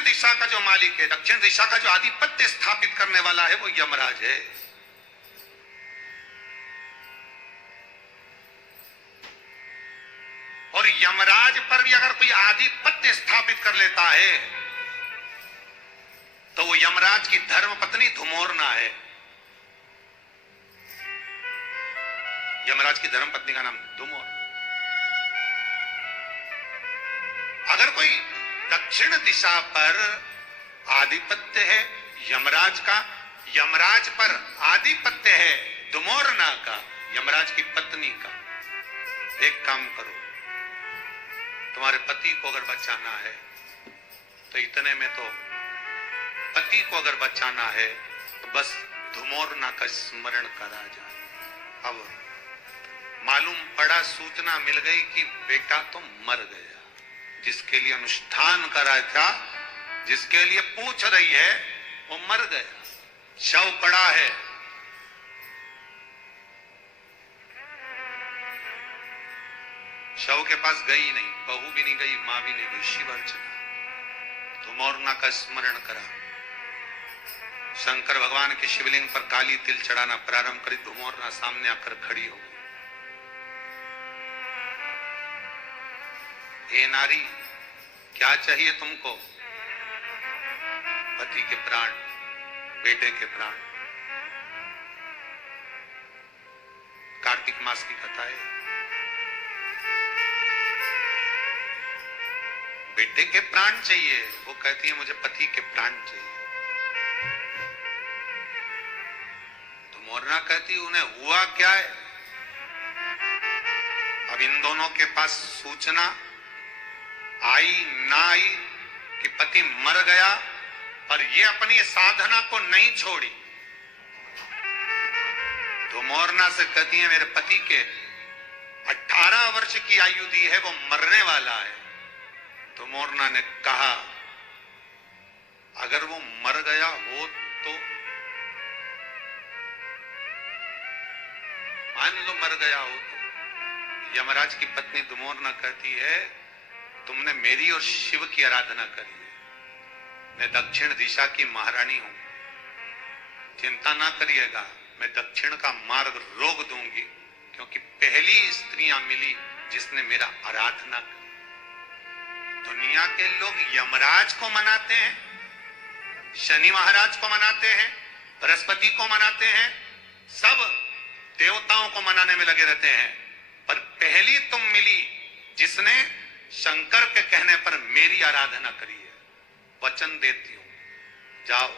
दक्षिण दिशा का जो मालिक है, दक्षिण दिशा का जो आधिपत्य स्थापित करने वाला है, वो यमराज है। और यमराज पर भी अगर कोई आधिपत्य स्थापित कर लेता है तो वो यमराज की धर्म पत्नी धुमोरना है। यमराज की धर्म पत्नी का नाम धुमोर। अगर कोई दक्षिण दिशा पर आधिपत्य है यमराज का, यमराज पर आधिपत्य है धुमोरना का, यमराज की पत्नी का, एक काम करो, तुम्हारे पति को अगर बचाना है तो इतने में तो पति को अगर बचाना है तो बस धुमोरना का स्मरण करा जाए। अब मालूम पड़ा, सूचना मिल गई कि बेटा तो मर गया, जिसके लिए अनुष्ठान करा था, जिसके लिए पूछ रही है, वो मर गया, शव पड़ा है। शव के पास गई नहीं, बहू भी नहीं गई, मां भी नहीं गई, शिव अर्चना, धुमोरना का स्मरण करा। शंकर भगवान के शिवलिंग पर काली तिल चढ़ाना प्रारंभ करी। धुमोरना सामने आकर खड़ी हो गई। हे नारी, क्या चाहिए तुमको? पति के प्राण, बेटे के प्राण। कार्तिक मास की कथा है। बेटे के प्राण चाहिए, वो कहती है मुझे पति के प्राण चाहिए। धुमोरना कहती उन्हें हुआ क्या है? अब इन दोनों के पास सूचना आई ना आई कि पति मर गया, पर ये अपनी साधना को नहीं छोड़ी। धुमोरना से कहती है मेरे पति के 18 वर्ष की आयु दी है, वो मरने वाला है। धुमोरना ने कहा अगर वो मर गया हो तो मान लो मर गया हो तो। यमराज की पत्नी धुमोरना कहती है तुमने मेरी और शिव की आराधना करी है, मैं दक्षिण दिशा की महारानी हूं, चिंता ना करिएगा, मैं दक्षिण का मार्ग रोक दूंगी, क्योंकि पहली स्त्रियां मिली जिसने मेरा आराधना की। दुनिया के लोग यमराज को मनाते हैं, शनि महाराज को मनाते हैं, बृहस्पति को मनाते हैं, सब देवताओं को मनाने में लगे रहते हैं, पर पहली तुम मिली जिसने शंकर के कहने पर मेरी आराधना करी है। वचन देती हूं, जाओ,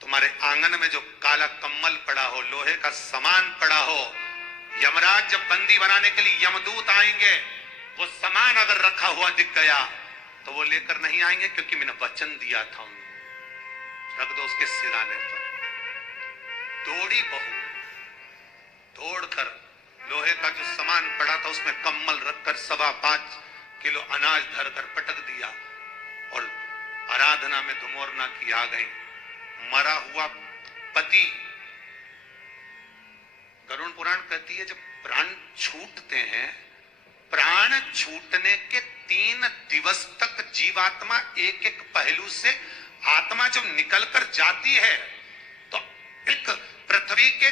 तुम्हारे आंगन में जो काला कम्मल पड़ा हो, लोहे का सामान पड़ा हो, यमराज जब बंदी बनाने के लिए यमदूत आएंगे, वो सामान अगर रखा हुआ दिख गया तो वो लेकर नहीं आएंगे, क्योंकि मैंने वचन दिया था उन्हें। रख दो उसके सिराने पर। दौड़ी बहू, दौड़कर लोहे का जो सामान पड़ा था उसमें कम्मल रखकर 5.25 किलो अनाज धरकर पटक दिया और आराधना में धुमोरना की आ गई। मरा हुआ पति, गरुड़ पुराण कहती है जब प्राण छूटते हैं, प्राण छूटने के 3 दिवस तक जीवात्मा एक एक पहलू से आत्मा जब निकलकर जाती है तो एक पृथ्वी के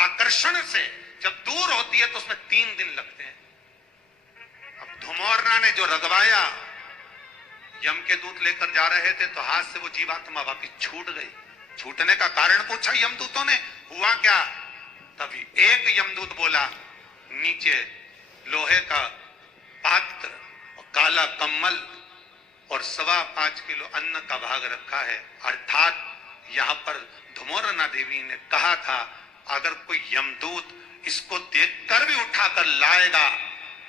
आकर्षण से जब दूर होती है तो उसमें 3 दिन लगते हैं। अब धुमोरना ने जो रगवाया, यम के दूत लेकर जा रहे थे तो हाथ से वो जीवात्मा वापिस छूट गई। छूटने का कारण पूछा यमदूतों ने, हुआ क्या? तभी एक यमदूत बोला, नीचे लोहे का पात्र और काला कम्मल और 5.25 किलो अन्न का भाग रखा है। अर्थात यहां पर धुमोरना देवी ने कहा था अगर कोई यमदूत इसको देखकर भी उठाकर लाएगा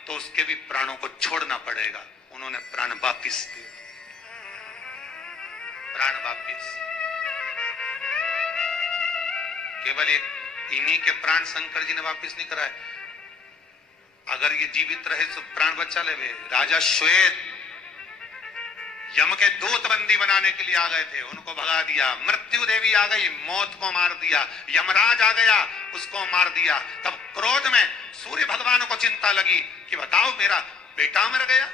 तो उसके भी प्राणों को छोड़ना पड़ेगा। उन्होंने प्राण वापिस दिए, प्राण वापिस। केवल एक इन्हीं के प्राण शंकर जी ने वापिस नहीं कराए। अगर ये जीवित रहे तो प्राण बचा ले। राजा श्वेत यम के दूत बंदी बनाने के लिए आ गए थे, उनको भगा दिया। मृत्यु देवी आ गई, मौत को मार दिया। यमराज आ गया, उसको मार दिया। तब क्रोध में सूर्य भगवान को चिंता लगी कि बताओ मेरा बेटा मर गया,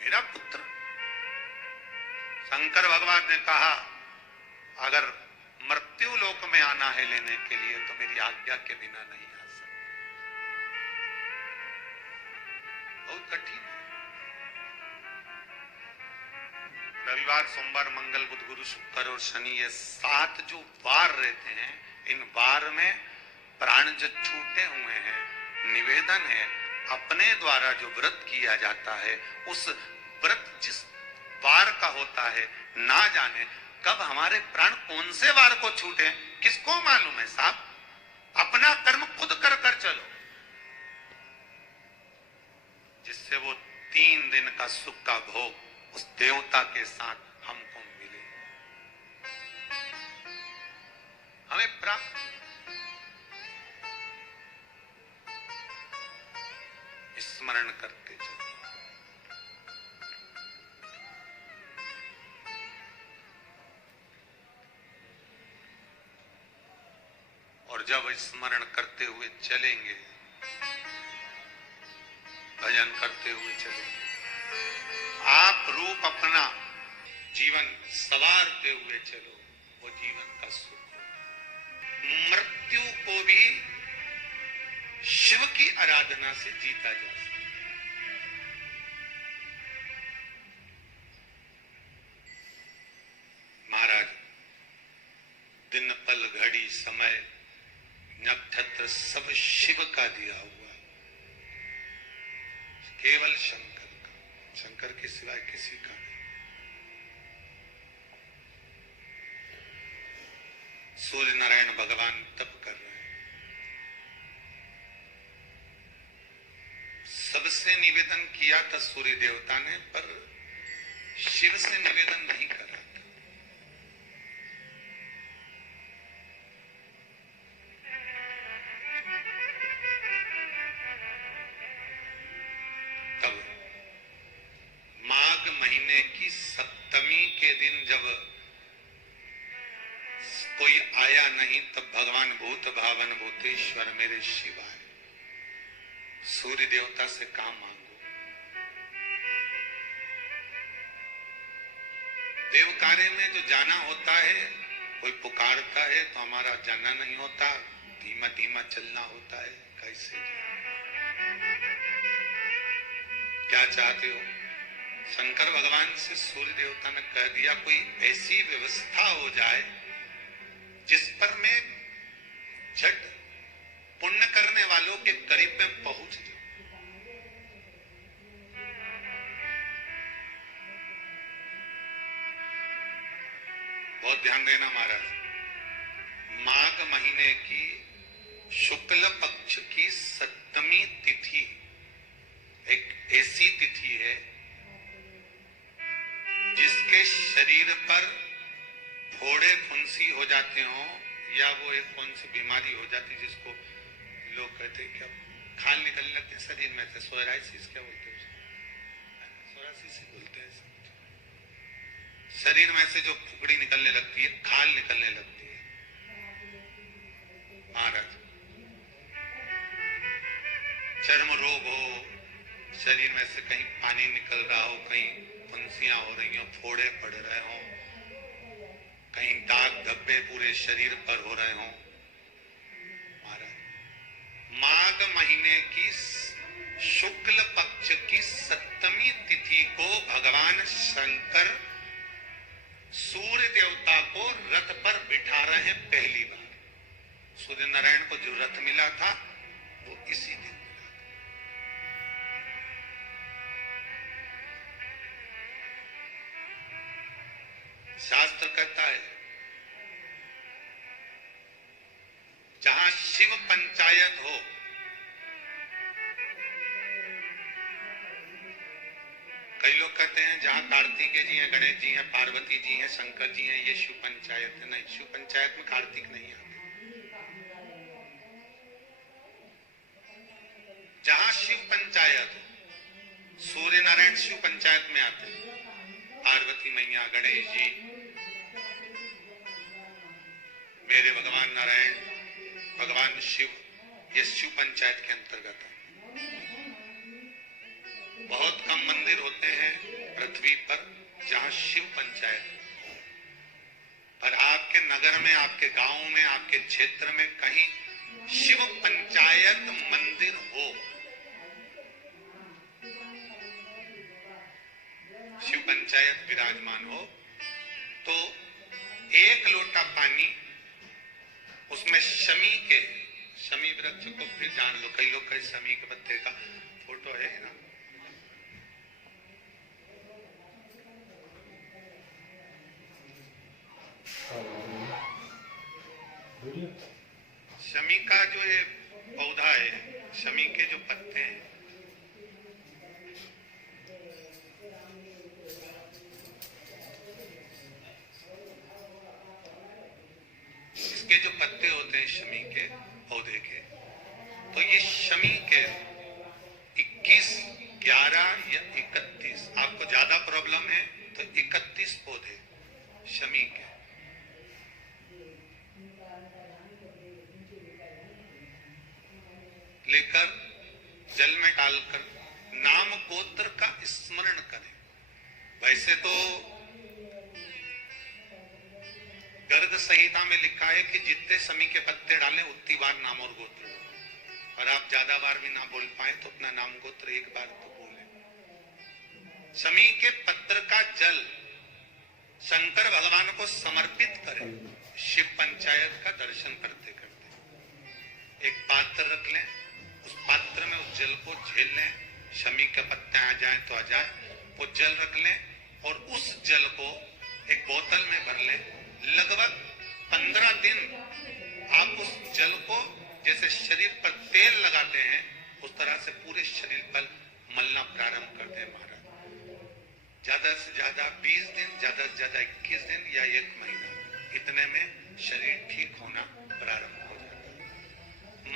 मेरा पुत्र, शंकर भगवान ने कहा अगर मृत्यु लोक में आना है लेने के लिए तो मेरी आज्ञा के बिना नहीं आ सकते। बहुत कठिन है। रविवार, सोमवार, मंगल, बुध, गुरु, शुक्र और शनि, ये 7 जो वार रहते हैं, इन वार में प्राण जो छूटे हुए हैं, निवेदन है अपने द्वारा जो व्रत किया जाता है, उस व्रत जिस वार का होता है, ना जाने कब हमारे प्राण कौन से वार को छूटे, किसको मालूम है साहब। अपना कर्म खुद कर कर चलो, जिससे वो 3 दिन का सुख का भोग उस देवता के साथ हमको मिले, हमें प्राप्त। स्मरण करते चलो। और जब स्मरण करते हुए चलेंगे, भजन करते हुए चलेंगे, आप रूप अपना जीवन संवारते हुए चलो, वो जीवन का सुख हो। मृत्यु को भी शिव की आराधना से जीता जा सकता। महाराज, दिन पल घड़ी समय नक्षत्र सब शिव का दिया हुआ, केवल शंकर का, शंकर के सिवाय किसी का नहीं। सूर्य नारायण भगवान तप कर रहे हैं, सबसे निवेदन किया था सूर्य देवता ने, पर शिव से निवेदन नहीं करा था। तब माघ महीने की सप्तमी के दिन जब कोई आया नहीं, तब भगवान भूत भावन भूतेश्वर मेरे शिव आए। सूर्य देवता से काम मांगो। देव कार्य में जो जाना होता है, कोई पुकारता है तो हमारा जाना नहीं होता, धीमा धीमा चलना होता है। कैसे क्या चाहते हो? शंकर भगवान से सूर्य देवता ने कह दिया कोई ऐसी व्यवस्था हो जाए जिस पर मैं झट पुण्य करने वालों के करीब में पहुंच जाऊं। बहुत ध्यान देना महाराज, माघ महीने की शुक्ल पक्ष की सप्तमी तिथि एक ऐसी तिथि है जिसके शरीर पर फोड़े फुंसी हो जाते हो, या वो एक कौन सी बीमारी हो जाती जिसको लोग कहते हैं क्या खाल निकलने लगते शरीर में से, सोराइसिस क्या बोलते हैं, सोराइसिस बोलते हैं। शरीर में से जो फुकड़ी निकलने लगती है, खाल निकलने लगती है। महाराज, चर्म रोग हो, शरीर में से कहीं पानी निकल रहा हो, कहीं फुंसियां हो रही हो, फोड़े पड़ रहे हो, कहीं दाग धब्बे पूरे शरीर पर हो रहे हो, महाराज, माघ महीने की शुक्ल पक्ष की सप्तमी तिथि को भगवान शंकर सूर्य देवता को रथ पर बिठा रहे हैं पहली बार। सूर्य नारायण को जो रथ मिला था वो इसी दिन मिला था। शास्त्र कहता है जहां शिव पंचायत हो, कई लोग कहते हैं जहां कार्तिकेय जी हैं, गणेश जी हैं, पार्वती जी हैं, शंकर जी हैं, ये शिव पंचायत है। नहीं, शिव पंचायत में कार्तिक नहीं आते। जहां शिव पंचायत हो, सूर्य नारायण शिव पंचायत में आते हैं, पार्वती मैया, गणेश जी, मेरे भगवान नारायण, भगवान शिव, ये शिव पंचायत के अंतर्गत है। बहुत कम मंदिर होते हैं पृथ्वी पर जहां शिव पंचायत है। पर आपके नगर में, आपके गांव में, आपके क्षेत्र में कहीं शिव पंचायत मंदिर हो, शिव पंचायत विराजमान हो, तो एक लोटा पानी उसमें शमी वृक्ष को फिर जान लो, कई लोग कई शमी के पत्ते का फोटो है ना, शमी का जो ये पौधा है, शमी के जो पत्ते हैं, इसके जो पत्ते होते हैं शमी के पौधे के, तो ये शमी के 21, 11 या 31, आपको ज्यादा प्रॉब्लम है तो 31 पौधे शमी के लेकर जल में डालकर नाम गोत्र का स्मरण करें। वैसे तो गर्ग संहिता में लिखा है कि जितने शमी के पत्ते डालें उतनी बार नाम और गोत्र, और आप ज्यादा बार भी ना बोल पाए तो अपना नाम गोत्र एक बार तो बोले। शमी के पत्र का जल शंकर भगवान को समर्पित करें। शिव पंचायत का दर्शन करते करते एक पात्र रख लें, उस पात्र में उस जल को झेल लें, शमी के पत्ते आ जाए तो आ जाए, वो जल रख लें और उस जल को एक बोतल में भर लें। लगभग 15 दिन आप उस जल को जैसे शरीर पर तेल लगाते हैं उस तरह से पूरे शरीर पर मलना प्रारंभ कर दें महाराज। ज्यादा से ज्यादा 20 दिन, ज्यादा से ज्यादा 21 दिन या 1 महीना, इतने में शरीर ठीक होना प्रारंभ हो जाता है।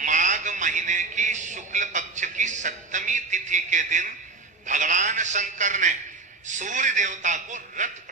माघ महीने की शुक्ल पक्ष की 7वीं तिथि के दिन भगवान शंकर ने सूर्य देवता को रथ